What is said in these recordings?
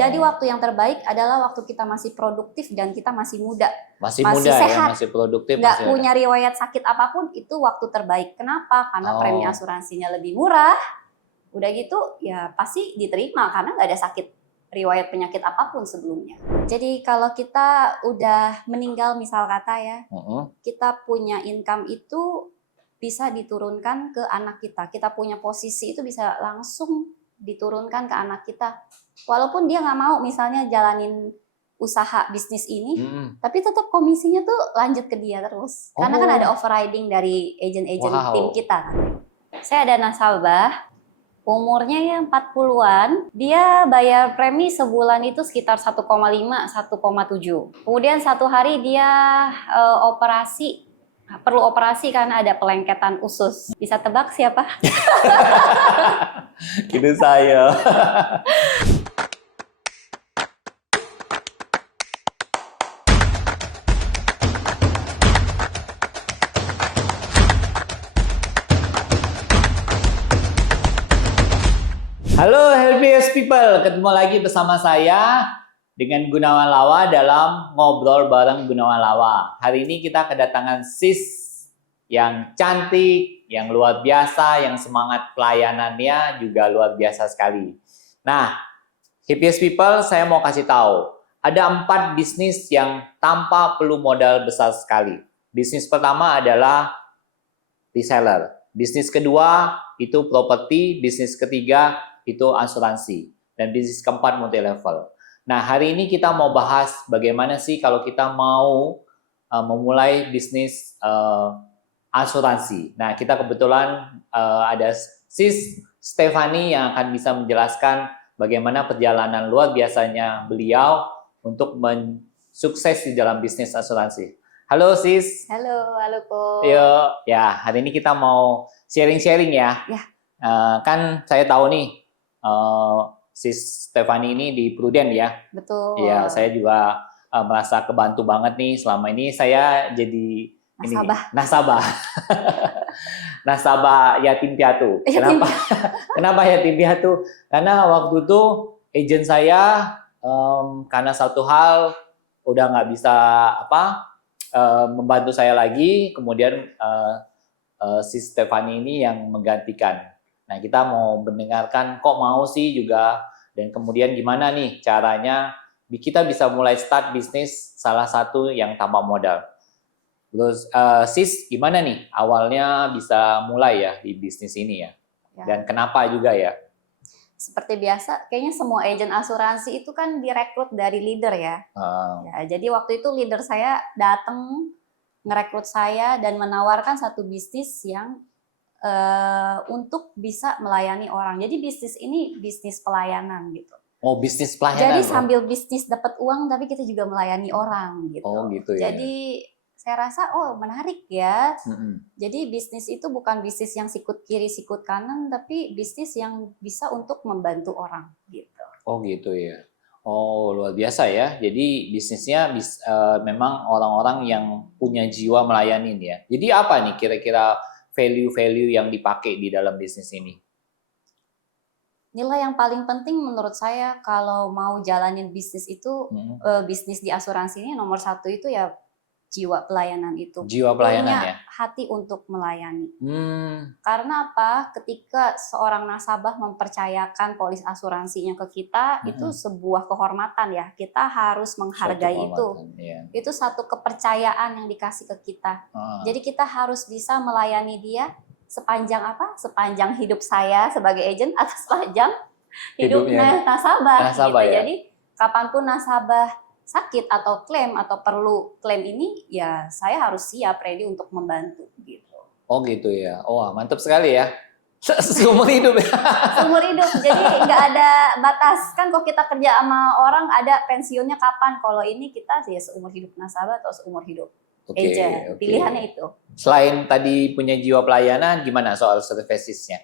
Jadi waktu yang terbaik adalah waktu kita masih produktif dan kita masih muda. Masih Masih muda sehat. ya, masih produktif. Nggak masih punya riwayat sakit apapun, itu waktu terbaik. Kenapa? Karena premi Oh. asuransinya lebih murah. Udah gitu ya pasti diterima karena nggak ada sakit riwayat penyakit apapun sebelumnya. Jadi kalau kita udah meninggal misal kata ya, kita punya income itu bisa diturunkan ke anak kita. Kita punya posisi itu bisa langsung diturunkan ke anak kita. Walaupun dia nggak mau misalnya jalanin usaha bisnis ini, tapi tetap komisinya tuh lanjut ke dia terus. Karena kan ada overriding dari agent-agent tim kita kan. Saya ada nasabah, umurnya ya 40-an, dia bayar premi sebulan itu sekitar 1,5, 1,7. Kemudian satu hari dia perlu operasi karena ada pelengketan usus. Bisa tebak siapa? Gitu saya. Halo HealthyS People, ketemu lagi bersama saya dengan Gunawan Lawa dalam Ngobrol Bareng Gunawan Lawa. Hari ini kita kedatangan sis yang cantik, yang luar biasa, yang semangat pelayanannya juga luar biasa sekali. Nah, HealthyS People, saya mau kasih tahu, ada 4 bisnis yang tanpa perlu modal besar sekali. Bisnis pertama adalah reseller. Bisnis kedua itu properti, bisnis ketiga itu asuransi, dan bisnis keempat multi level. Nah, hari ini kita mau bahas bagaimana sih kalau kita mau memulai bisnis asuransi. Nah, kita kebetulan ada Sis Stephanie yang akan bisa menjelaskan bagaimana perjalanan luar biasanya beliau untuk sukses di dalam bisnis asuransi. Halo Sis. Halo Ko. Ya, hari ini kita mau sharing-sharing ya. Kan saya tahu nih, Sis Stephanie ini di Prudent ya. Betul. Iya, saya juga merasa kebantu banget nih selama ini saya jadi nasabah. Nasabah yatim piatu. Kenapa yatim piatu? Karena waktu itu agent saya karena satu hal udah nggak bisa membantu saya lagi, kemudian Sis Stephanie ini yang menggantikan. Nah, kita mau mendengarkan kok mau sih juga, dan kemudian gimana nih caranya kita bisa mulai start bisnis salah satu yang tanpa modal. Terus Sis gimana nih awalnya bisa mulai ya di bisnis ini ya? Dan kenapa juga ya? Seperti biasa, kayaknya semua agen asuransi itu kan direkrut dari leader ya. Jadi waktu itu leader saya datang ngerekrut saya dan menawarkan satu bisnis yang untuk bisa melayani orang. Jadi bisnis ini bisnis pelayanan gitu. Oh, bisnis pelayanan. Jadi sambil bisnis dapat uang, tapi kita juga melayani orang gitu. Oh, gitu ya. Jadi saya rasa menarik ya. Jadi bisnis itu bukan bisnis yang sikut kiri sikut kanan, tapi bisnis yang bisa untuk membantu orang gitu. Oh, gitu ya. Oh, luar biasa ya. Jadi bisnisnya memang orang-orang yang punya jiwa melayani ya. Jadi apa nih kira-kira value-value yang dipakai di dalam bisnis ini? Nilai yang paling penting menurut saya kalau mau jalanin bisnis itu, bisnis di asuransi ini nomor 1 itu ya jiwa pelayanan itu. Jiwa pelayanan punya ya? hati untuk melayani. Karena apa? Ketika seorang nasabah mempercayakan polis asuransinya ke kita, itu sebuah kehormatan ya. Kita harus menghargai itu. Ya. Itu satu kepercayaan yang dikasih ke kita. Jadi kita harus bisa melayani dia sepanjang hidup saya sebagai agent atau sepanjang hidupnya nasabah gitu. Ya? Jadi kapanpun nasabah sakit atau klaim atau perlu klaim ini, ya saya harus siap ready untuk membantu gitu. Oh gitu ya. Oh, mantap sekali ya. Seumur hidup ya. Seumur hidup. Jadi nggak ada batas. Kan kalau kita kerja sama orang ada pensiunnya kapan. Kalau ini kita sih seumur hidup nasabah atau seumur hidup agent. Pilihannya itu. Selain tadi punya jiwa pelayanan, gimana soal servicesnya?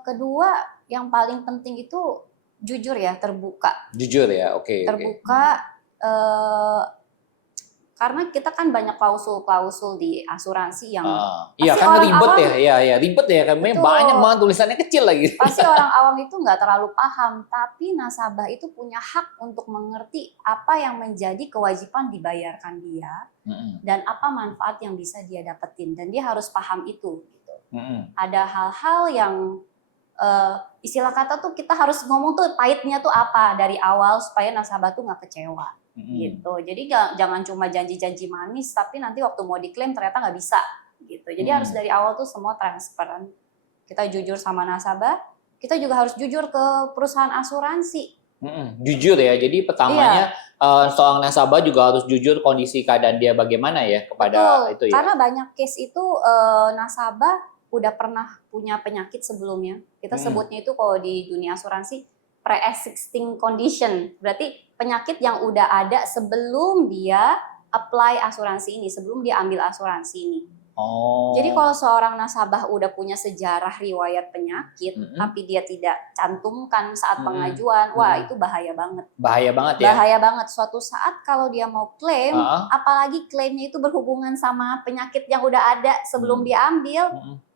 Kedua, yang paling penting itu jujur ya, terbuka. Jujur ya, oke. Terbuka. Karena kita kan banyak klausul-klausul di asuransi yang iya pasti kan orang ribet awam, ya, iya ribet ya, kayaknya betul, banyak banget tulisannya kecil lagi. pasti orang awam itu nggak terlalu paham, tapi nasabah itu punya hak untuk mengerti apa yang menjadi kewajiban dibayarkan dia dan apa manfaat yang bisa dia dapetin, dan dia harus paham itu. Gitu. Ada hal-hal yang istilah kata tuh kita harus ngomong tuh pahitnya tuh apa dari awal supaya nasabah tuh nggak kecewa. Gitu. Jadi jangan cuma janji-janji manis tapi nanti waktu mau diklaim ternyata nggak bisa gitu. Jadi harus dari awal tuh semua transparan. Kita jujur sama nasabah, kita juga harus jujur ke perusahaan asuransi. Jujur ya. Jadi pertamanya seorang nasabah juga harus jujur kondisi keadaan dia bagaimana ya kepada itu ya. Karena banyak case itu nasabah udah pernah punya penyakit sebelumnya. Kita sebutnya itu kalau di dunia asuransi pre-existing condition. Berarti penyakit yang udah ada sebelum dia apply asuransi ini, sebelum dia ambil asuransi ini. Jadi kalau seorang nasabah udah punya sejarah riwayat penyakit, tapi dia tidak cantumkan saat pengajuan, wah itu bahaya banget. Bahaya banget ya? Bahaya banget. Suatu saat kalau dia mau klaim, apalagi klaimnya itu berhubungan sama penyakit yang udah ada sebelum dia ambil,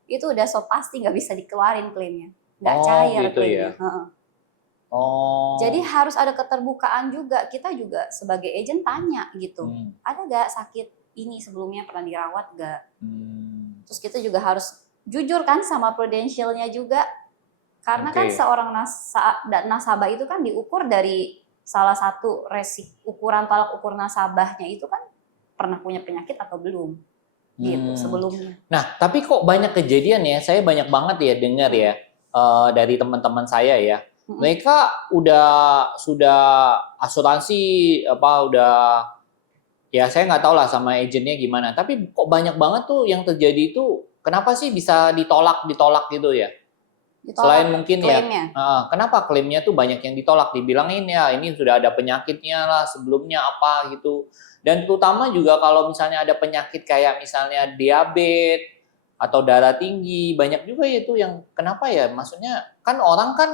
itu udah so pasti nggak bisa dikeluarin klaimnya. Nggak cair gitu klaimnya. Ya? Jadi harus ada keterbukaan juga. Kita juga sebagai agent tanya gitu, ada nggak sakit ini sebelumnya pernah dirawat nggak? Terus kita juga harus jujur kan sama prudentialnya juga, karena kan seorang nasabah itu kan diukur dari salah satu ukuran tolak ukur nasabahnya itu kan pernah punya penyakit atau belum gitu sebelumnya. Nah tapi kok banyak kejadian ya, saya banyak banget ya dengar ya dari teman-teman saya ya. Mereka sudah asuransi udah ya saya nggak tahu lah sama agennya gimana, tapi kok banyak banget tuh yang terjadi itu kenapa sih bisa ditolak gitu ya? Selain mungkin klaimnya. Kenapa klaimnya tuh banyak yang ditolak, dibilangin ya ini sudah ada penyakitnya lah sebelumnya apa gitu, dan terutama juga kalau misalnya ada penyakit kayak misalnya diabetes atau darah tinggi, banyak juga itu yang kenapa ya, maksudnya kan orang kan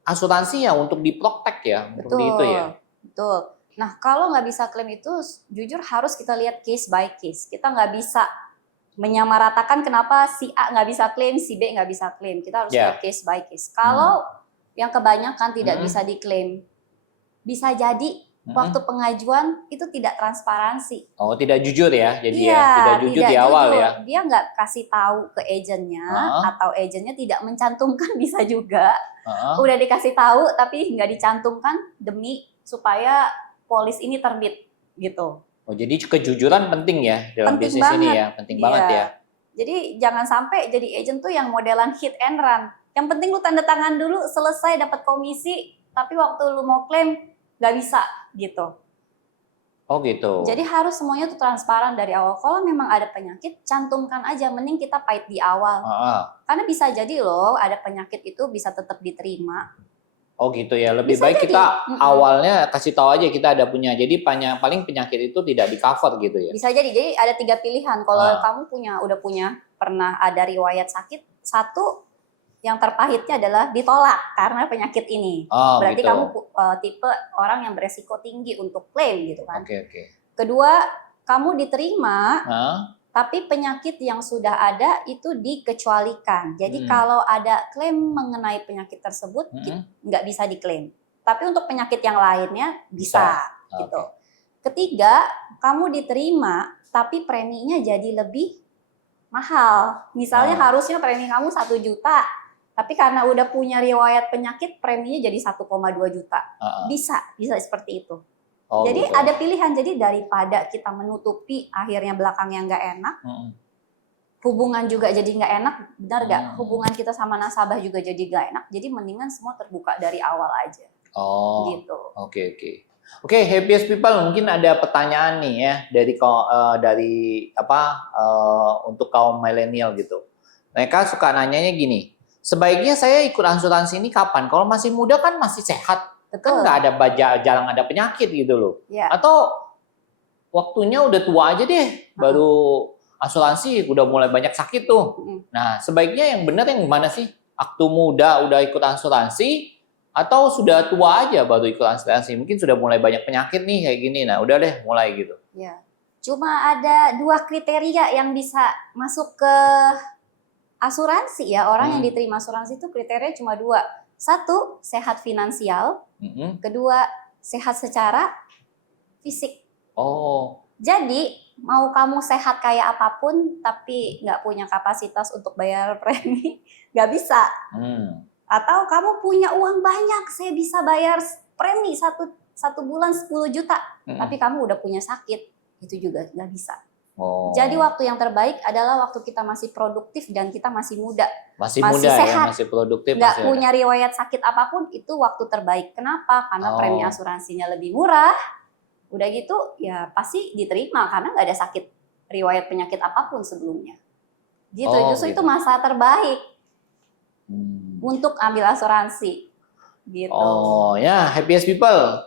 asuransi ya untuk diprotek ya, betul, untuk itu ya. Betul. Nah kalau nggak bisa klaim itu jujur harus kita lihat case by case. Kita nggak bisa menyamaratakan kenapa si A nggak bisa klaim, si B nggak bisa klaim. Kita harus lihat case by case. Kalau yang kebanyakan tidak bisa diklaim, bisa jadi waktu pengajuan itu tidak transparansi. Tidak jujur ya, jadi tidak jujur di awal ya. Dia nggak kasih tahu ke agennya, atau agennya tidak mencantumkan bisa juga. Udah dikasih tahu tapi nggak dicantumkan demi supaya polis ini terbit gitu. Jadi kejujuran penting ya dalam bisnis ini ya, penting banget ya. Jadi jangan sampai jadi agent tuh yang modelan hit and run. Yang penting lu tanda tangan dulu, selesai dapat komisi, tapi waktu lu mau klaim nggak bisa gitu. Gitu. Jadi harus semuanya tuh transparan dari awal. Kalau memang ada penyakit, cantumkan aja. Mending kita fight di awal. Karena bisa jadi loh ada penyakit itu bisa tetap diterima. Gitu ya. Lebih bisa baik jadi. Kita awalnya kasih tahu aja kita ada punya. Jadi paling penyakit itu tidak di cover gitu ya. Bisa jadi. Jadi ada 3 pilihan. Kalau kamu udah punya pernah ada riwayat sakit, satu yang terpahitnya adalah ditolak karena penyakit ini. Berarti kamu tipe orang yang beresiko tinggi untuk klaim gitu kan. Kedua, kamu diterima, tapi penyakit yang sudah ada itu dikecualikan. Jadi kalau ada klaim mengenai penyakit tersebut, nggak bisa diklaim. Tapi untuk penyakit yang lainnya bisa. Gitu. Ketiga, kamu diterima, tapi preminya jadi lebih mahal. Misalnya harusnya premi kamu 1 juta. Tapi karena udah punya riwayat penyakit, preminya jadi 1,2 juta. Bisa seperti itu. Jadi gitu. Ada pilihan. Jadi daripada kita menutupi akhirnya belakangnya nggak enak, hubungan juga jadi nggak enak, benar nggak? Hubungan kita sama nasabah juga jadi nggak enak. Jadi mendingan semua terbuka dari awal aja. Gitu. Oke, happiest people, mungkin ada pertanyaan nih ya untuk kaum milenial gitu. Mereka suka nanyanya gini. Sebaiknya saya ikut asuransi ini kapan? Kalau masih muda kan masih sehat, kan nggak ada jarang ada penyakit gitu loh. Atau waktunya udah tua aja deh, baru asuransi udah mulai banyak sakit tuh. Nah sebaiknya yang benar yang mana sih? Waktu muda udah ikut asuransi atau sudah tua aja baru ikut asuransi? Mungkin sudah mulai banyak penyakit nih kayak gini. Nah udah deh mulai gitu. Ya. Cuma ada 2 kriteria yang bisa masuk ke asuransi ya. Orang yang diterima asuransi itu kriteria cuma 2. 1, sehat finansial. Kedua, sehat secara fisik. Oh. Jadi, mau kamu sehat kayak apapun, tapi nggak punya kapasitas untuk bayar premi, nggak bisa. Atau kamu punya uang banyak, saya bisa bayar premi satu bulan 10 juta, tapi kamu udah punya sakit, itu juga nggak bisa. Oh. Jadi waktu yang terbaik adalah waktu kita masih produktif dan kita masih muda. Masih muda sehat, ya, masih produktif. Nggak punya riwayat sakit apapun, itu waktu terbaik. Kenapa? Karena premi asuransinya lebih murah. Udah gitu ya pasti diterima karena nggak ada sakit riwayat penyakit apapun sebelumnya. Gitu, justru itu masa terbaik untuk ambil asuransi. Gitu. Oh ya, happiest people.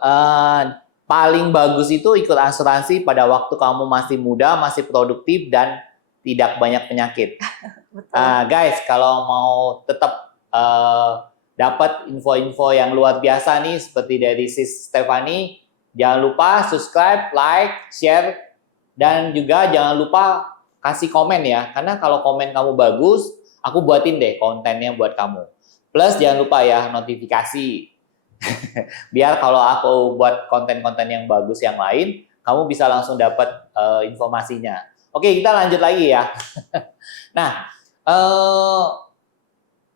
Paling bagus itu ikut asuransi pada waktu kamu masih muda, masih produktif dan tidak banyak penyakit. Guys, kalau mau tetap dapat info-info yang luar biasa nih seperti dari Sis Stephanie, jangan lupa subscribe, like, share, dan juga jangan lupa kasih komen ya. Karena kalau komen kamu bagus, aku buatin deh kontennya buat kamu. Plus jangan lupa ya notifikasi. Biar kalau aku buat konten-konten yang bagus yang lain, kamu bisa langsung dapat informasinya. Oke, kita lanjut lagi ya. Nah,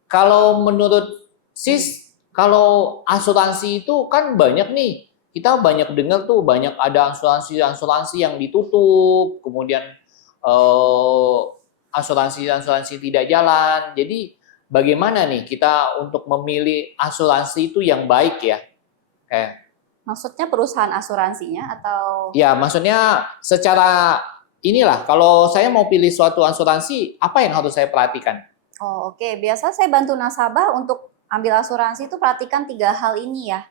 kalau menurut Sis, kalau asuransi itu kan banyak nih. Kita banyak dengar tuh banyak ada asuransi yang ditutup, kemudian asuransi tidak jalan. Jadi bagaimana nih kita untuk memilih asuransi itu yang baik ya? Maksudnya perusahaan asuransinya atau? Ya, maksudnya secara inilah. Kalau saya mau pilih suatu asuransi, apa yang harus saya perhatikan? Oh, oke. Biasa saya bantu nasabah untuk ambil asuransi itu perhatikan 3 hal ini ya.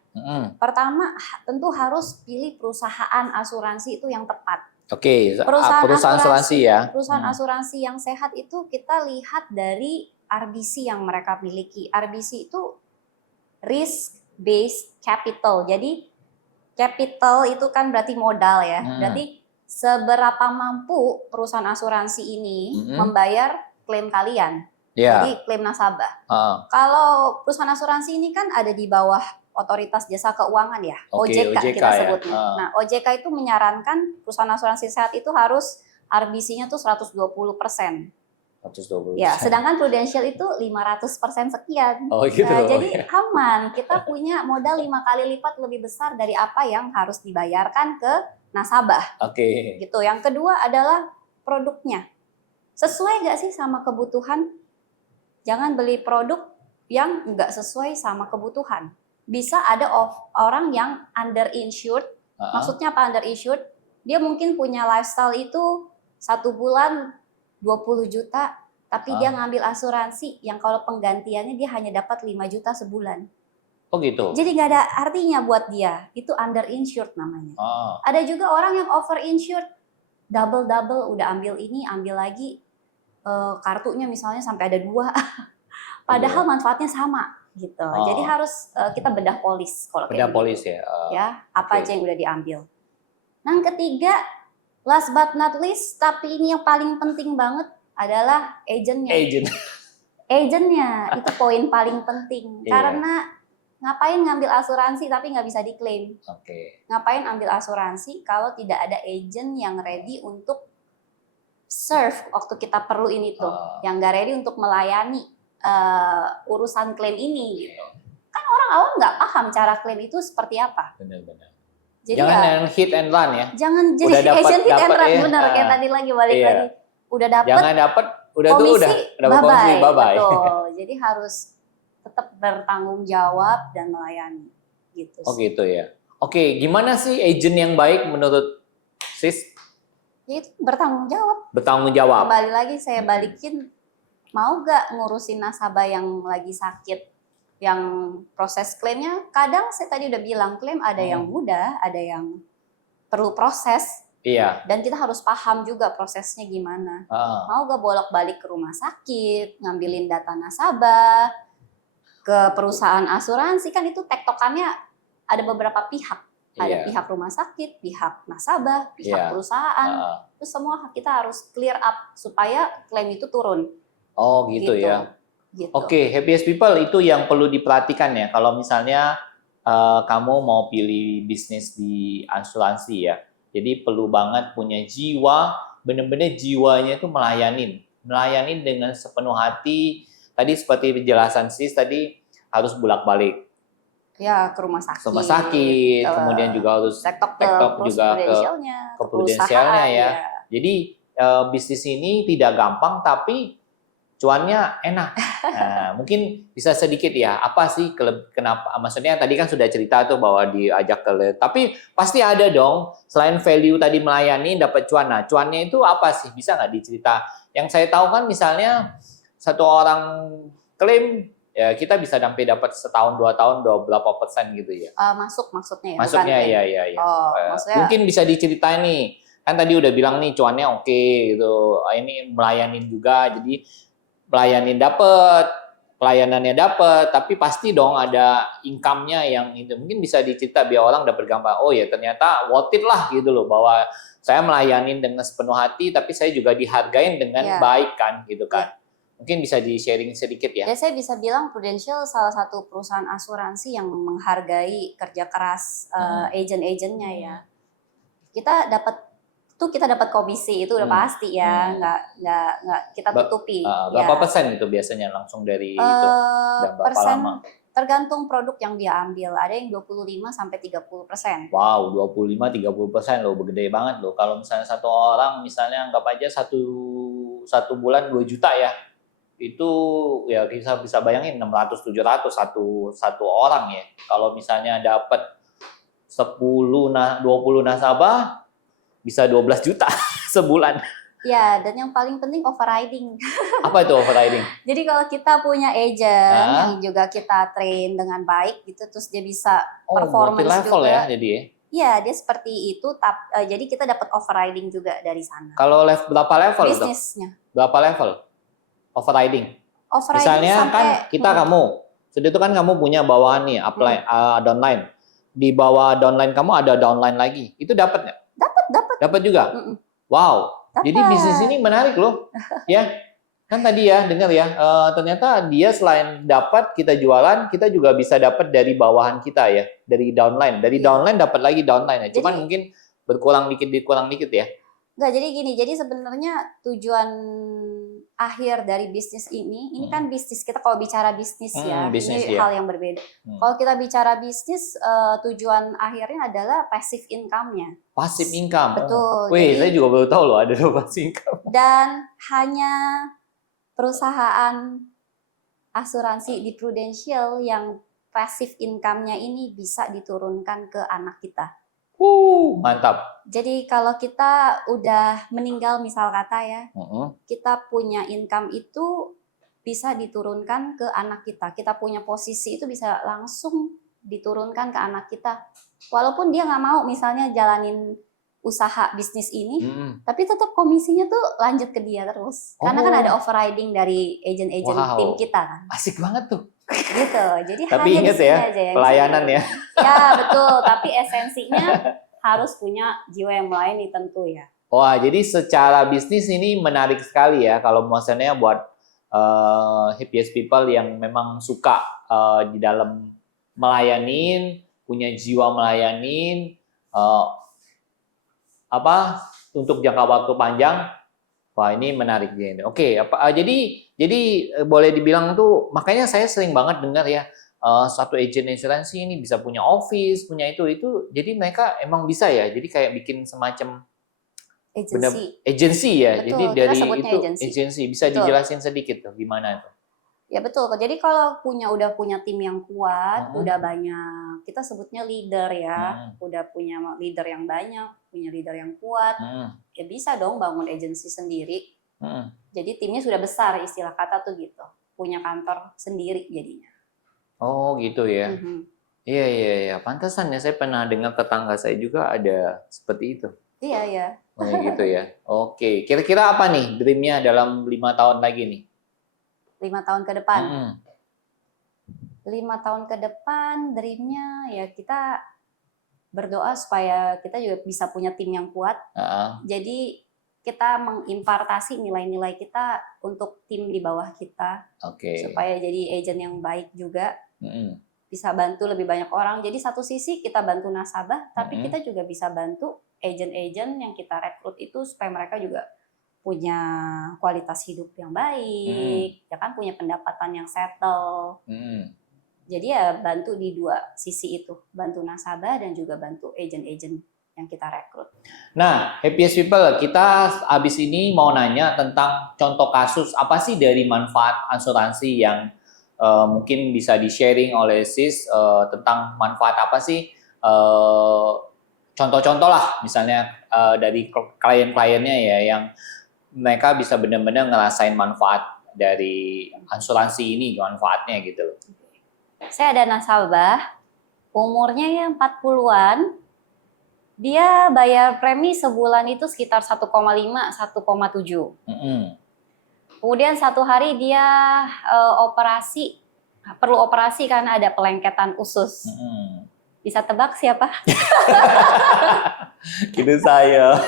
Pertama, tentu harus pilih perusahaan asuransi itu yang tepat. Oke, perusahaan asuransi ya. Perusahaan asuransi yang sehat itu kita lihat dari RBC yang mereka miliki. RBC itu risk based capital. Jadi capital itu kan berarti modal ya. Berarti seberapa mampu perusahaan asuransi ini membayar klaim kalian. Jadi klaim nasabah. Kalau perusahaan asuransi ini kan ada di bawah Otoritas Jasa Keuangan ya, OJK kita sebutnya. Nah, OJK itu menyarankan perusahaan asuransi sehat itu harus RBC-nya tuh 120%. 120%. Ya, sedangkan Prudential itu 500% sekian. Oh, gitu. Jadi aman, kita punya modal 5 kali lipat lebih besar dari apa yang harus dibayarkan ke nasabah. Oke. Gitu. Yang kedua adalah produknya. Sesuai nggak sih sama kebutuhan? Jangan beli produk yang nggak sesuai sama kebutuhan. Bisa ada orang yang underinsured. Maksudnya apa underinsured? Dia mungkin punya lifestyle itu 1 bulan 20 juta, tapi dia ngambil asuransi yang kalau penggantiannya dia hanya dapat 5 juta sebulan. Oh gitu? Jadi nggak ada artinya buat dia. Itu underinsured namanya. Ada juga orang yang overinsured. Double-double, udah ambil ini, ambil lagi. Kartunya misalnya sampai ada 2. Padahal manfaatnya sama. Gitu. Jadi harus kita bedah polis kalau bedah kayak polis gitu. ya. Apa aja yang udah diambil. Nah, ketiga, last but not least, tapi ini yang paling penting banget adalah agentnya. Agentnya itu poin paling penting. Karena ngapain ngambil asuransi tapi nggak bisa diklaim? Ngapain ambil asuransi kalau tidak ada agent yang ready untuk serve waktu kita perlu ini tuh, yang nggak ready untuk melayani urusan klaim ini gitu. Kan orang awam nggak paham cara klaim itu seperti apa. Benar-benar. Jadi jangan hit and run ya. Jangan jadi agent hit and run, bener kayak tadi lagi balik lagi. Udah dapet. Jangan dapet, udah komisi, tuh udah dapat komisi, bye-bye. Betul. Jadi harus tetap bertanggung jawab dan melayani gitu. Oh gitu ya. Oke, gimana sih agent yang baik menurut Sis? Ya itu bertanggung jawab. Bertanggung jawab. Kembali lagi saya balikin. Mau gak ngurusin nasabah yang lagi sakit, yang proses klaimnya? Kadang saya tadi udah bilang klaim ada yang mudah, ada yang perlu proses. Iya. Dan kita harus paham juga prosesnya gimana. Mau gak bolak-balik ke rumah sakit, ngambilin data nasabah, ke perusahaan asuransi, kan itu tektokannya ada beberapa pihak. Ada Iya. pihak rumah sakit, pihak nasabah, pihak Iya. perusahaan. Itu semua kita harus clear up supaya klaim itu turun. Oh gitu ya. Gitu. Oke, happiest people itu yang perlu diperhatikan ya. Kalau misalnya kamu mau pilih bisnis di asuransi ya. Jadi perlu banget punya jiwa, benar-benar jiwanya itu melayanin dengan sepenuh hati. Tadi seperti penjelasan Sis tadi harus bolak-balik. Ya, ke rumah sakit. Kemudian juga harus tektok juga ke prudensialnya ya. Jadi bisnis ini tidak gampang tapi cuannya enak. Nah, mungkin bisa sedikit ya, apa sih kenapa? Maksudnya tadi kan sudah cerita tuh bahwa diajak ke, tapi pasti ada dong selain value tadi melayani dapat cuan. Nah, cuannya itu apa sih? Bisa nggak dicerita? Yang saya tahu kan misalnya satu orang klaim ya kita bisa sampai dapat setahun 2 tahun berapa persen gitu ya? Maksudnya ya. Masuknya bukan ya. Oh, maksudnya mungkin bisa diceritain nih. Kan tadi udah bilang nih cuannya oke gitu. Ini melayanin juga jadi pelayanannya dapat, tapi pasti dong ada income-nya yang itu. Mungkin bisa dicerita biar orang dapat gambar, oh ya ternyata worth it lah gitu loh, bahwa saya melayani dengan sepenuh hati, tapi saya juga dihargain dengan baik kan, gitu kan. Mungkin bisa di-sharing sedikit ya. Ya, saya bisa bilang Prudential salah satu perusahaan asuransi yang menghargai kerja keras agent-agentnya ya. Kita dapat komisi itu udah pasti ya, nggak kita tutupi. Berapa persen itu biasanya langsung dari itu? Dan berapa lama? Tergantung produk yang dia ambil. Ada yang 25-30%. Wow, 25-30% loh, gede banget loh. Kalau misalnya satu orang, misalnya anggap aja satu bulan 2 juta ya, itu ya bisa bayangin 600-700 satu orang ya. Kalau misalnya dapat 20 nasabah, bisa 12 juta sebulan. Ya, dan yang paling penting overriding. Apa itu overriding? Jadi kalau kita punya agent yang juga kita train dengan baik gitu, terus dia bisa performance level juga. Ya, jadi ya? Iya, dia seperti itu. Jadi kita dapat overriding juga dari sana. Kalau berapa level bisnisnya? Berapa level overriding? sampai, Misalnya kan kamu, sudah itu kan kamu punya bawahan nih, apply downline. Di bawah downline kamu ada downline lagi. Itu dapat nggak? Dapat juga. Wow. Dapet. Jadi bisnis ini menarik loh. Ya. Kan tadi ya dengar ya, ternyata dia selain dapat kita jualan, kita juga bisa dapat dari bawahan kita ya, dari downline. Dari downline dapat lagi downline ya. Cuman mungkin berkurang dikit ya. Enggak, jadi gini, jadi sebenarnya tujuan akhir dari bisnis ini kan bisnis, kita kalau bicara bisnis ya, ini hal yang berbeda. Kalau kita bicara bisnis, tujuan akhirnya adalah passive income-nya. Passive income? Betul. Wih, saya juga baru tahu loh ada passive income. Dan hanya perusahaan asuransi di Prudential yang passive income-nya ini bisa diturunkan ke anak kita. Mantap. Jadi kalau kita udah meninggal misal kata ya, kita punya income itu bisa diturunkan ke anak kita. Kita punya posisi itu bisa langsung diturunkan ke anak kita. Walaupun dia nggak mau misalnya jalanin usaha bisnis ini, tapi tetap komisinya tuh lanjut ke dia terus. Karena kan ada overriding dari agent-agent tim kita kan. Asik banget tuh. Gitu. Jadi tapi hanya ingat ya, pelayanan ya. Ya betul, tapi esensinya harus punya jiwa yang melayani tentu ya. Wah, jadi secara bisnis ini menarik sekali ya kalau maksudnya buat happiest people yang memang suka di dalam melayanin, punya jiwa melayanin, untuk jangka waktu panjang. Wah, ini menarik ya. Oke, jadi boleh dibilang tuh, makanya saya sering banget dengar ya, satu agen asuransi ini bisa punya office, punya itu, jadi mereka emang bisa ya, jadi kayak bikin semacam agency ya. Betul, jadi dari itu agency. Bisa dijelasin sedikit tuh gimana itu? Ya betul, jadi kalau udah punya tim yang kuat, udah banyak, kita sebutnya leader ya, udah punya leader yang banyak, punya leader yang kuat, ya bisa dong bangun agensi sendiri. Jadi timnya sudah besar, istilah kata tuh gitu, punya kantor sendiri jadinya. Oh gitu ya. Iya. Pantesan ya, saya pernah dengar tetangga saya juga ada seperti itu. Iya. Oh gitu ya. Oke, kira-kira apa nih dream-nya dalam 5 tahun lagi nih? 5 tahun ke depan. 5 tahun ke depan dream-nya ya kita berdoa supaya kita juga bisa punya tim yang kuat. Jadi kita mengimpartasi nilai-nilai kita untuk tim di bawah kita, supaya jadi agent yang baik juga, bisa bantu lebih banyak orang. Jadi satu sisi kita bantu nasabah, tapi kita juga bisa bantu agent-agent yang kita rekrut itu supaya mereka juga punya kualitas hidup yang baik, ya kan, punya pendapatan yang settle. Jadi ya bantu di dua sisi itu, bantu nasabah dan juga bantu agent-agent yang kita rekrut. Nah, Happiest People, kita abis ini mau nanya tentang contoh kasus apa sih dari manfaat asuransi yang mungkin bisa di-sharing oleh Sis, tentang manfaat apa sih, contoh-contoh lah misalnya dari klien-kliennya ya, yang mereka bisa benar-benar ngerasain manfaat dari asuransi ini, manfaatnya gitu. Saya ada nasabah, umurnya ya 40-an, dia bayar premi sebulan itu sekitar 1,5, 1,7. Kemudian satu hari dia perlu operasi karena ada pelengketan usus. Bisa tebak siapa? Gitu saya.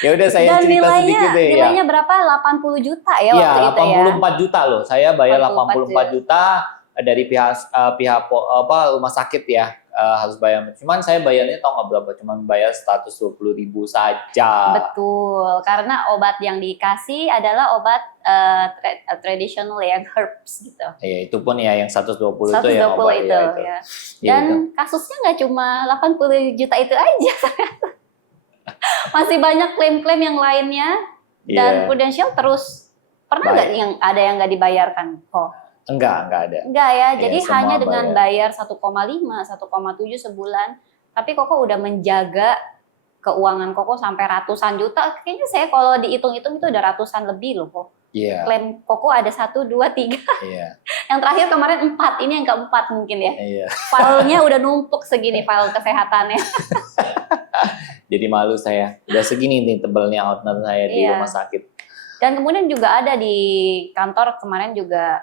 Ya udah saya dan cerita sedikit deh. Nilainya berapa? 80 juta ya waktu itu ya. 84 juta loh. Saya bayar 84 juta dari pihak rumah sakit ya, harus bayar. Cuman saya bayarnya tahu nggak berapa? Cuman bayar 120.000 saja. Betul, karena obat yang dikasih adalah obat tradisional ya, herbs gitu. Iya, itu pun ya yang 120 itu ya obat itu. Ya. Dan kasusnya nggak cuma 80 juta itu aja. Masih banyak klaim-klaim yang lainnya. Dan Prudential terus pernah nggak yang nggak dibayarkan? Enggak ada. Enggak ya, jadi hanya dengan bayar 1,5, 1,7 sebulan, tapi Koko udah menjaga keuangan Koko sampai ratusan juta. Kayaknya saya kalau dihitung-hitung itu udah ratusan lebih loh kok. Klaim Koko ada 1, 2, 3. Yang terakhir kemarin 4, ini yang keempat mungkin ya. Filenya udah numpuk segini, file kesehatannya. Jadi malu saya, udah segini nih tebelnya outner saya di rumah sakit. Dan kemudian juga ada di kantor kemarin juga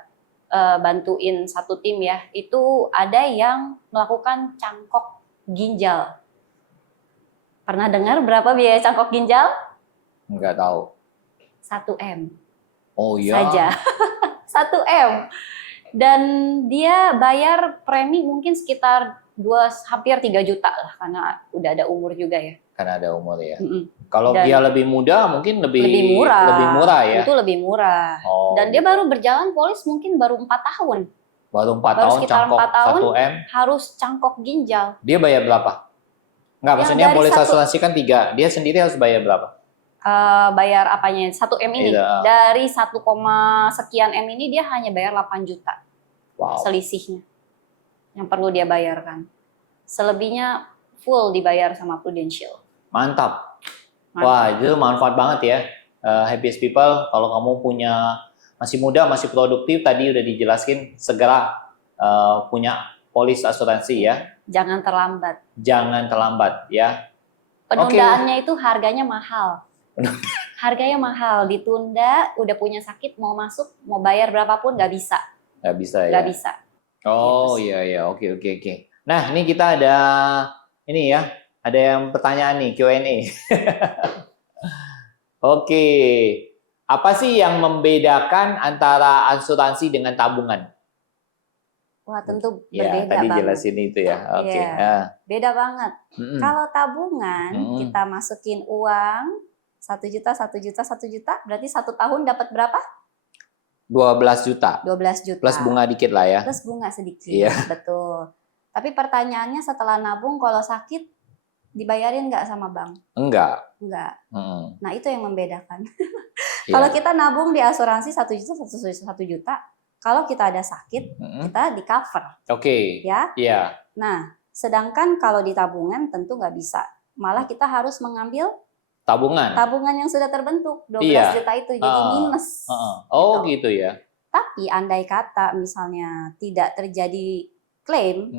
bantuin satu tim ya, itu ada yang melakukan cangkok ginjal. Pernah dengar berapa biaya cangkok ginjal? Enggak tahu. 1 M. Oh iya? Saja. 1 M. Dan dia bayar premi mungkin sekitar hampir 3 juta lah, karena udah ada umur juga ya. Karena ada umur ya. Kalau dia lebih muda mungkin lebih murah ya. Itu lebih murah. Dan dia baru berjalan polis mungkin baru 4 tahun. Baru 4 tahun cangkok 4 tahun 1 M. Harus cangkok ginjal. Dia bayar berapa? Enggak, maksudnya polis asuransi kan 3. Dia sendiri harus bayar berapa? Bayar apanya? 1 M ini. Dari 1, sekian M ini dia hanya bayar 8 juta. Selisihnya. Yang perlu dia bayarkan. Selebihnya full dibayar sama Prudential. Mantap. Wah, itu manfaat banget ya. Happiest People, kalau kamu masih muda, masih produktif, tadi udah dijelaskan, segera punya polis asuransi ya. Jangan terlambat. Jangan terlambat ya. Penundaannya itu harganya mahal. Harganya mahal, ditunda, udah punya sakit, mau masuk, mau bayar berapapun nggak bisa. Nggak bisa ya? Nggak bisa. Oh iya, oke. Nah, ini kita ada ada yang pertanyaan nih, Q&A. Oke, apa sih yang membedakan antara asuransi dengan tabungan? Wah, tentu berbeda tadi banget. Jelasin itu ya. Oke. Beda banget. Kalau tabungan kita masukin uang 1 juta, 1 juta, 1 juta, berarti 1 tahun dapat berapa? 12 juta. 12 juta. Plus bunga dikit lah ya. Plus bunga sedikit, betul. Tapi pertanyaannya setelah nabung kalau sakit dibayarin nggak sama bank? Enggak. Nah, itu yang membedakan. Kalau kita nabung di asuransi 1 juta, 1 juta, kalau kita ada sakit, kita di cover. Oke. Ya. Nah, sedangkan kalau di tabungan tentu nggak bisa. Malah kita harus mengambil tabungan yang sudah terbentuk 12 juta itu, jadi minus. Gitu ya. Tapi andai kata misalnya tidak terjadi klaim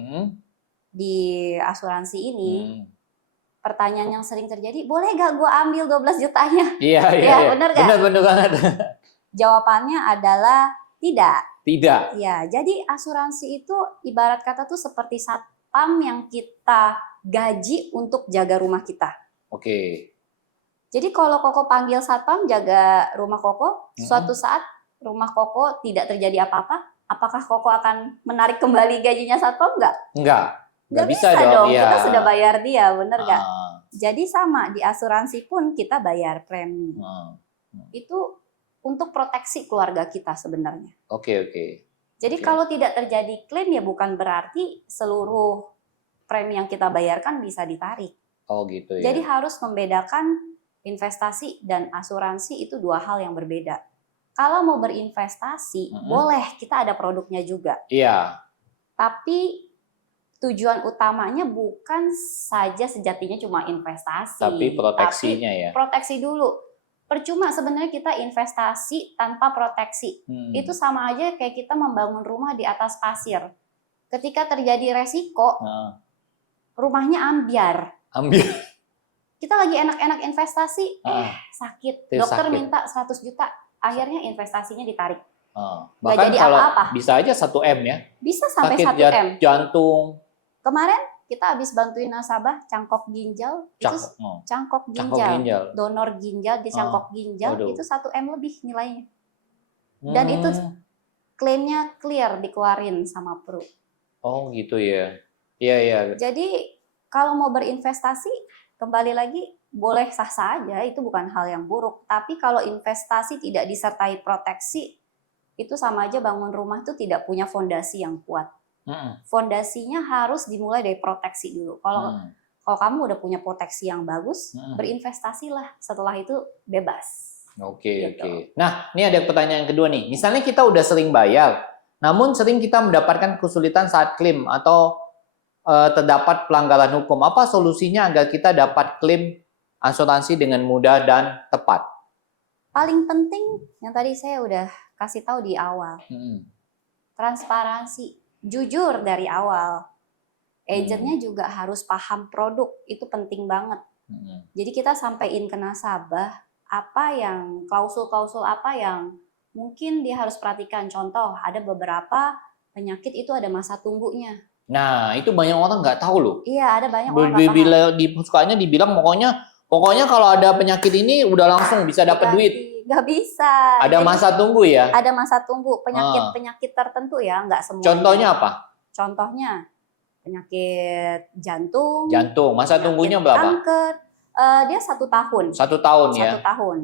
di asuransi ini, pertanyaan yang sering terjadi, boleh gak gue ambil 12 jutanya? Iya. Benar gak? Benar banget. Jawabannya adalah tidak. Tidak. Ya, jadi asuransi itu ibarat kata tuh seperti satpam yang kita gaji untuk jaga rumah kita. Oke. Jadi kalau Koko panggil satpam jaga rumah Koko, suatu saat rumah Koko tidak terjadi apa-apa, apakah Koko akan menarik kembali gajinya satpam? Nggak bisa dong. Iya. Kita sudah bayar dia, bener nggak? Jadi sama, di asuransi pun kita bayar premi. Itu untuk proteksi keluarga kita sebenarnya. Oke. Jadi kalau tidak terjadi klaim ya bukan berarti seluruh premi yang kita bayarkan bisa ditarik. Oh gitu ya. Jadi harus membedakan investasi dan asuransi itu dua hal yang berbeda. Kalau mau berinvestasi, boleh kita ada produknya juga. Iya. Tapi tujuan utamanya bukan saja sejatinya cuma investasi. Tapi proteksinya ya. Proteksi dulu. Percuma sebenarnya kita investasi tanpa proteksi. Itu sama aja kayak kita membangun rumah di atas pasir. Ketika terjadi resiko, rumahnya ambiar. Kita lagi enak-enak investasi, sakit. Dokter minta 100 juta, akhirnya investasinya ditarik. Bahkan jadi kalau apa-apa. Bisa aja 1 M ya. Bisa sampai sakit 1 M. Jantung. Kemarin kita habis bantuin nasabah cangkok ginjal, cangkok ginjal, donor ginjal di cangkok ginjal, itu 1 M lebih nilainya. Dan itu klaimnya clear dikeluarin sama Pru. Oh gitu ya. Iya. Jadi kalau mau berinvestasi, kembali lagi boleh sah-sah aja, itu bukan hal yang buruk. Tapi kalau investasi tidak disertai proteksi, itu sama aja bangun rumah itu tidak punya fondasi yang kuat. Fondasinya harus dimulai dari proteksi dulu. Kalau kamu udah punya proteksi yang bagus, berinvestasilah. Setelah itu bebas. Oke. Nah, ini ada pertanyaan kedua nih. Misalnya kita udah sering bayar, namun sering kita mendapatkan kesulitan saat klaim atau terdapat pelanggaran hukum. Apa solusinya agar kita dapat klaim asuransi dengan mudah dan tepat? Paling penting yang tadi saya udah kasih tahu di awal. Transparansi, jujur dari awal. Agentnya juga harus paham produk, itu penting banget. Jadi kita sampaikan ke nasabah apa yang klausul-klausul apa yang mungkin dia harus perhatikan. Contoh, ada beberapa penyakit itu ada masa tunggunya. Nah, itu banyak orang nggak tahu loh. Iya, ada banyak orang nggak tahu. Sukanya dibilang pokoknya kalau ada penyakit ini udah langsung bisa dapat duit. Nggak bisa. Ada masa tunggu ya? Ada masa tunggu, penyakit tertentu ya, nggak semua. Contohnya apa? Contohnya penyakit jantung. Masa tunggunya berapa? Kanker, dia 1 tahun. 1 tahun ya? 1 tahun.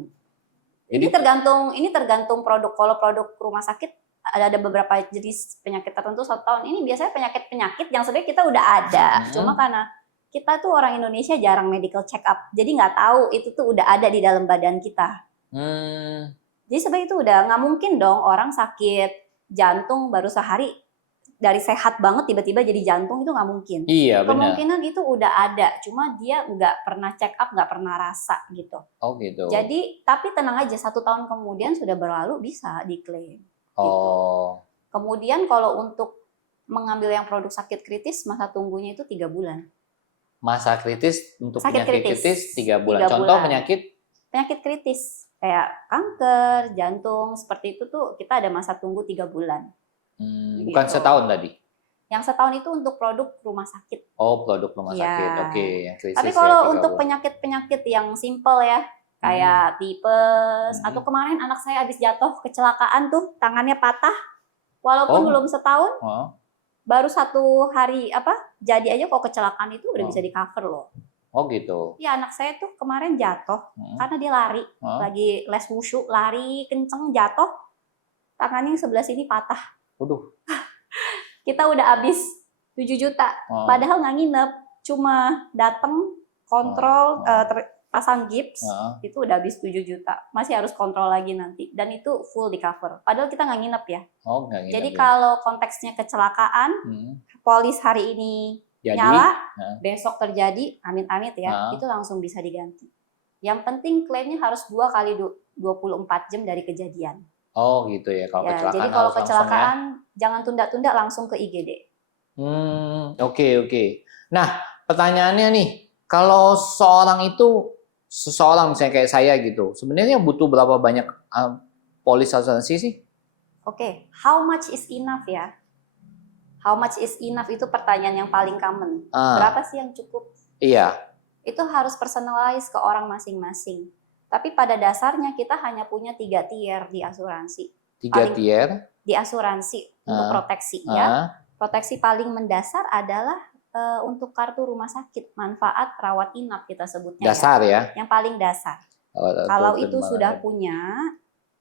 Ini tergantung produk. Kalau produk rumah sakit, ada beberapa jenis penyakit tertentu 1 tahun. Ini biasanya penyakit yang sebenarnya kita udah ada. Cuma karena kita tuh orang Indonesia jarang medical check up. Jadi nggak tahu itu tuh udah ada di dalam badan kita. Jadi sebenarnya itu udah nggak mungkin dong orang sakit jantung baru sehari dari sehat banget tiba-tiba jadi jantung, itu nggak mungkin. Iya, benar. Kemungkinan itu udah ada. Cuma dia nggak pernah check up, nggak pernah rasa gitu. Oh gitu. Jadi tapi tenang aja, 1 tahun kemudian sudah berlalu bisa diklaim. Gitu. Kemudian kalau untuk mengambil yang produk sakit kritis, masa tunggunya itu 3 bulan. Masa kritis untuk sakit penyakit kritis 3 bulan. Contoh penyakit kritis kayak kanker, jantung, seperti itu tuh kita ada masa tunggu 3 bulan. Bukan Gitu. setahun tadi? Yang setahun itu untuk produk rumah sakit. Oh, produk rumah sakit. Oke, yang krisis. Tapi kalau untuk penyakit-penyakit yang simple ya, kayak tipes, atau kemarin anak saya habis jatuh kecelakaan tuh, tangannya patah, walaupun belum setahun, baru 1 hari jadi aja kok kecelakaan itu udah bisa di cover loh. Oh gitu. Iya, anak saya tuh kemarin jatuh karena dia lari, lagi les wushu, lari kenceng jatuh, tangannya yang sebelah sini patah. Waduh. Kita udah habis 7 juta, padahal nggak nginep, cuma dateng kontrol, pasang gips, itu udah habis 7 juta, masih harus kontrol lagi nanti, dan itu full di cover, padahal kita nggak nginep ya. Nggak nginep. Jadi kalau konteksnya kecelakaan, polis hari ini nyala, besok terjadi, amit-amit ya, itu langsung bisa diganti. Yang penting klaimnya harus 2 kali 24 jam dari kejadian. Oh gitu ya, kalau kecelakaan. Jadi kalau kecelakaan jangan tunda-tunda, langsung ke IGD. Oke. Nah, pertanyaannya nih, kalau seseorang misalnya kayak saya gitu, sebenarnya butuh berapa banyak polis asuransi sih? Oke, how much is enough ya? How much is enough itu pertanyaan yang paling common. Berapa sih yang cukup? Iya. Itu harus personalize ke orang masing-masing. Tapi pada dasarnya kita hanya punya 3 tier di asuransi. 3 tier? Di asuransi untuk proteksi ya. Proteksi paling mendasar adalah untuk kartu rumah sakit, manfaat rawat inap kita sebutnya. Dasar ya? Yang paling dasar. Kalau itu sudah punya,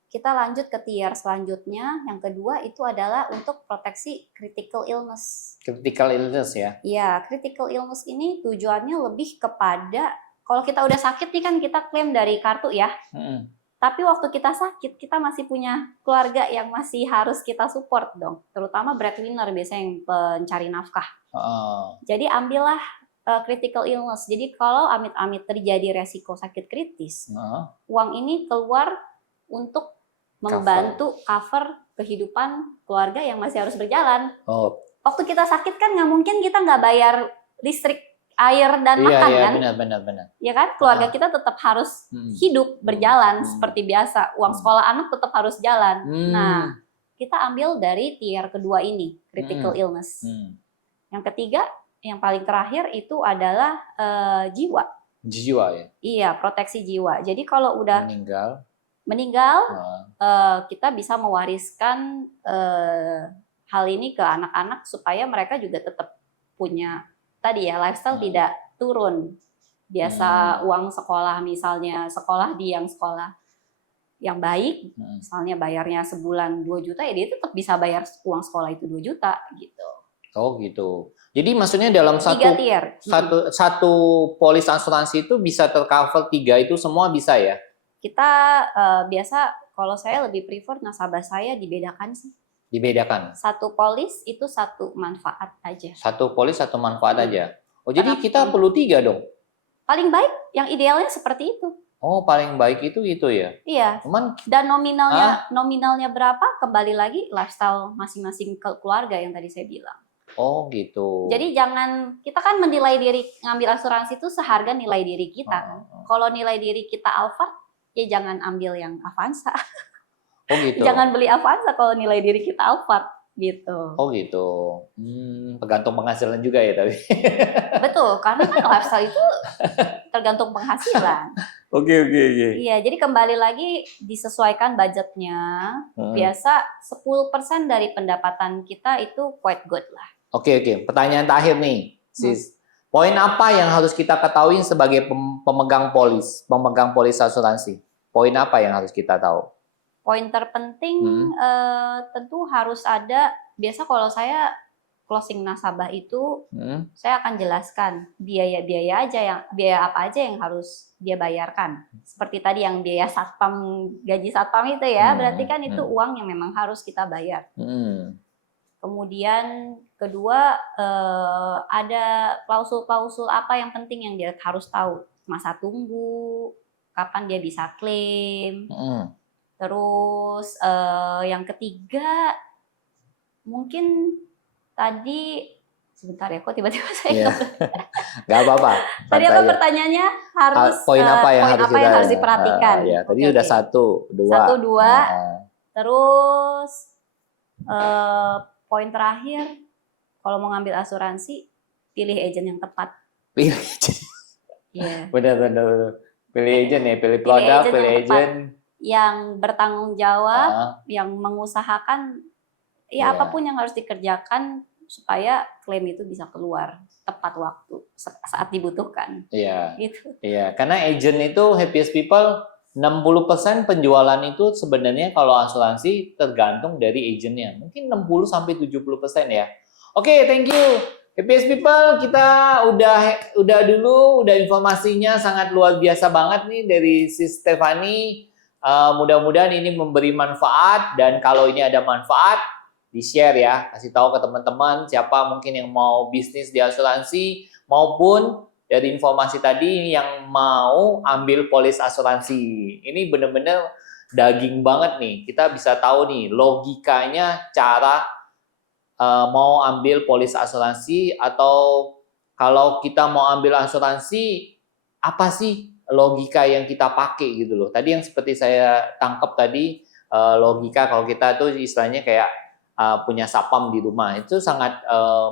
kita lanjut ke tier selanjutnya. Yang kedua itu adalah untuk proteksi critical illness. Critical illness ya? Iya, critical illness ini tujuannya lebih kepada, kalau kita udah sakit nih kan kita klaim dari kartu ya. Tapi waktu kita sakit, kita masih punya keluarga yang masih harus kita support dong. Terutama breadwinner biasanya yang pencari nafkah. Jadi ambillah critical illness. Jadi kalau amit-amit terjadi resiko sakit kritis, uang ini keluar untuk membantu cover kehidupan keluarga yang masih harus berjalan. Waktu kita sakit kan nggak mungkin kita nggak bayar listrik, air, dan makan kan? Iya, benar. Ya kan, keluarga kita tetap harus hidup, berjalan seperti biasa. Uang sekolah anak tetap harus jalan. Nah, kita ambil dari tier kedua ini, critical illness. Yang ketiga, yang paling terakhir itu adalah jiwa. Jiwa ya? Iya, proteksi jiwa. Jadi kalau udah meninggal, kita bisa mewariskan hal ini ke anak-anak supaya mereka juga tetap punya tadi ya, lifestyle tidak turun. Biasa uang sekolah misalnya, sekolah yang baik, misalnya bayarnya sebulan 2 juta, ya dia tetap bisa bayar uang sekolah itu 2 juta gitu. Oh gitu. Jadi maksudnya dalam satu polis asuransi itu bisa tercover 3 itu semua bisa ya? Kita biasa, kalau saya lebih prefer nasabah saya dibedakan sih. Dibedakan? Satu polis itu satu manfaat aja. Satu polis satu manfaat aja? Oh jadi kita perlu 3 dong? Paling baik, yang idealnya seperti itu. Oh paling baik itu ya? Iya. Dan nominalnya berapa, kembali lagi lifestyle masing-masing keluarga yang tadi saya bilang. Oh gitu. Jadi jangan, kita kan menilai diri, ngambil asuransi itu seharga nilai diri kita. Kalau nilai diri kita Alphard, ya jangan ambil yang Avanza. Oh gitu. Jangan beli Avanza kalau nilai diri kita Alphard gitu. Oh gitu. Tergantung penghasilan juga ya tapi. Betul, karena kan lifestyle itu tergantung penghasilan. Oke. Iya, jadi kembali lagi disesuaikan budgetnya. Biasa 10% dari pendapatan kita itu quite good lah. Oke. Pertanyaan terakhir nih, Sis. Poin apa yang harus kita ketahui sebagai pemegang polis asuransi? Poin apa yang harus kita tahu? Poin terpenting tentu harus ada, biasa kalau saya closing nasabah itu saya akan jelaskan biaya apa aja yang harus dia bayarkan. Seperti tadi yang biaya satpam, gaji satpam itu ya, berarti kan itu uang yang memang harus kita bayar. Kemudian kedua, ada klausul-klausul apa yang penting yang dia harus tahu. Masa tunggu, kapan dia bisa klaim. Terus yang ketiga, mungkin tadi, sebentar ya, kok tiba-tiba saya nggak apa-apa. Tadi apa pertanyaannya? Poin apa yang harus diperhatikan? Tadi udah 1, 2. Terus poin terakhir, kalau mau ngambil asuransi, pilih agen yang tepat. Pilih agen. Iya. Benar. Pilih agen ya, pilih produk, pilih agen yang bertanggung jawab, yang mengusahakan apapun yang harus dikerjakan supaya klaim itu bisa keluar tepat waktu saat dibutuhkan. Iya. Gitu. Iya, karena agent itu happiest people 60% penjualan itu sebenarnya kalau asuransi tergantung dari agennya. Mungkin 60-70% ya. Oke, thank you. Happiest people, kita udah informasinya sangat luar biasa banget nih dari Sis Stephanie. Mudah-mudahan ini memberi manfaat, dan kalau ini ada manfaat di-share ya, kasih tahu ke teman-teman siapa mungkin yang mau bisnis di asuransi maupun dari informasi tadi yang mau ambil polis asuransi. Ini benar-benar daging banget nih. Kita bisa tahu nih logikanya cara mau ambil polis asuransi, atau kalau kita mau ambil asuransi apa sih logika yang kita pakai gitu loh. Tadi yang seperti saya tangkap tadi, logika kalau kita tuh istilahnya kayak punya sapam di rumah. Itu sangat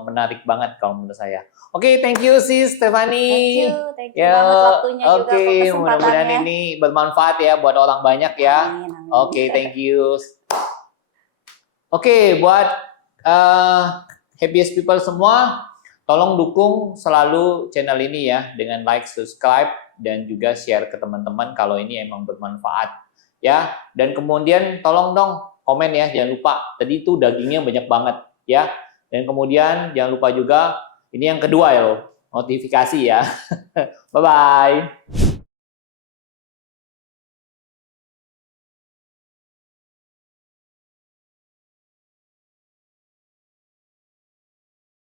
menarik banget kalau menurut saya. Oke, thank you sis Stephanie. Thank you banget waktunya juga, Oke, kesempatannya. mudah-mudahan ini bermanfaat ya buat orang banyak ya. Amin, amin. Oke, thank you. Oke, buat Happiest People semua, tolong dukung selalu channel ini ya dengan like, subscribe, dan juga share ke teman-teman kalau ini emang bermanfaat ya. Dan kemudian tolong dong komen ya, jangan lupa. Tadi itu dagingnya banyak banget ya. Dan kemudian jangan lupa juga ini yang kedua ya, notifikasi ya. Bye bye.